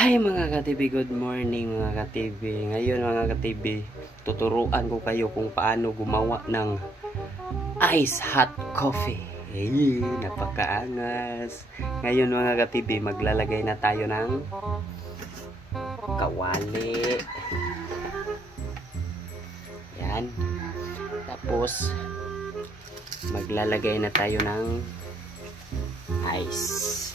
Hi mga ka-TV, good morning mga ka-TV. Ngayon mga ka-TV, tuturuan ko kayo kung paano gumawa ng ice hot coffee. Hey, napakaangas. Ngayon mga ka-TV, maglalagay na tayo ng kawali. Yan. Tapos, maglalagay na tayo ng ice.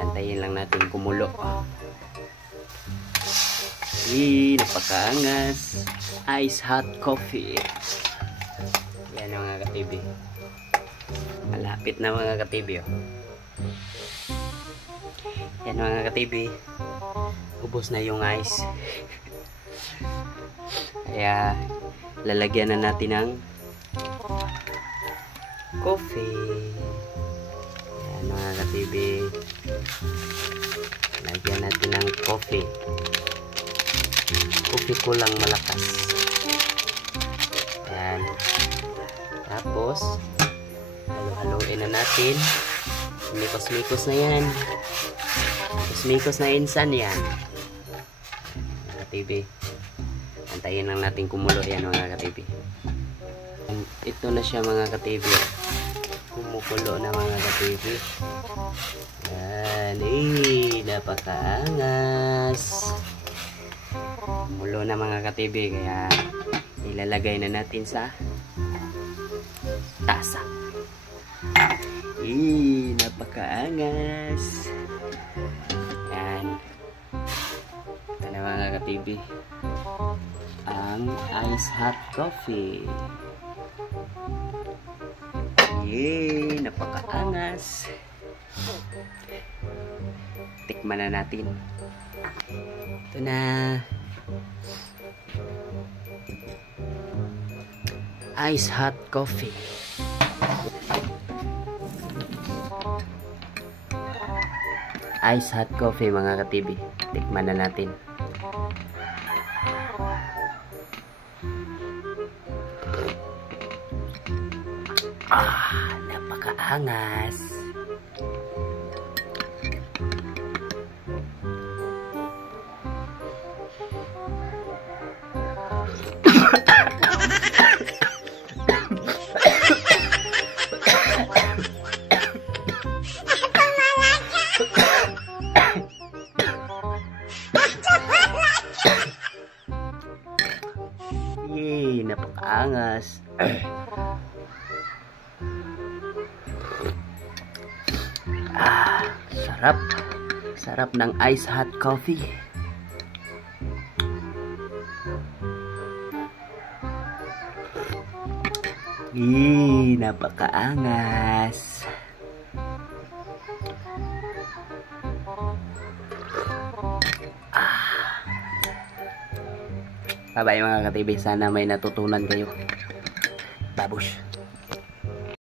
Antayin lang natin kumulo. Napakaangas. Ice hot coffee. Yan mga ka-TV. Malapit na mga ka-TV. Yan mga ka-TV. Ubos na yung ice. Kaya lalagyan na natin ng coffee. Yan mga ka-TV. Lagyan natin ng coffee. Coffee ko lang malakas. Yan. Tapos, halo-haloin na natin. Mikos-mikos na yan. Mikos na insan yan. Mga ka-TV. Antayin lang natin kumulo yan mga ka-TV. Ito na siya mga ka-TV. Kumukulo na mga ka-TV. Yan. Napakaangas. Kumulo na mga ka-TV. Kaya ilalagay na natin sa tasa. Napakaangas. Yan. Ito na mga ka-TV. Ang ice hot coffee. Napakaangas. Tikman na natin. Ito na. Ice hot coffee. Ice hot coffee mga ka-TV. Tikman na natin. Napakaangas. Napakaangas. Sarap. Sarap ng ice hot coffee. Napakaangas. Bye-bye mga ka-TV. Sana may natutunan kayo. Babush.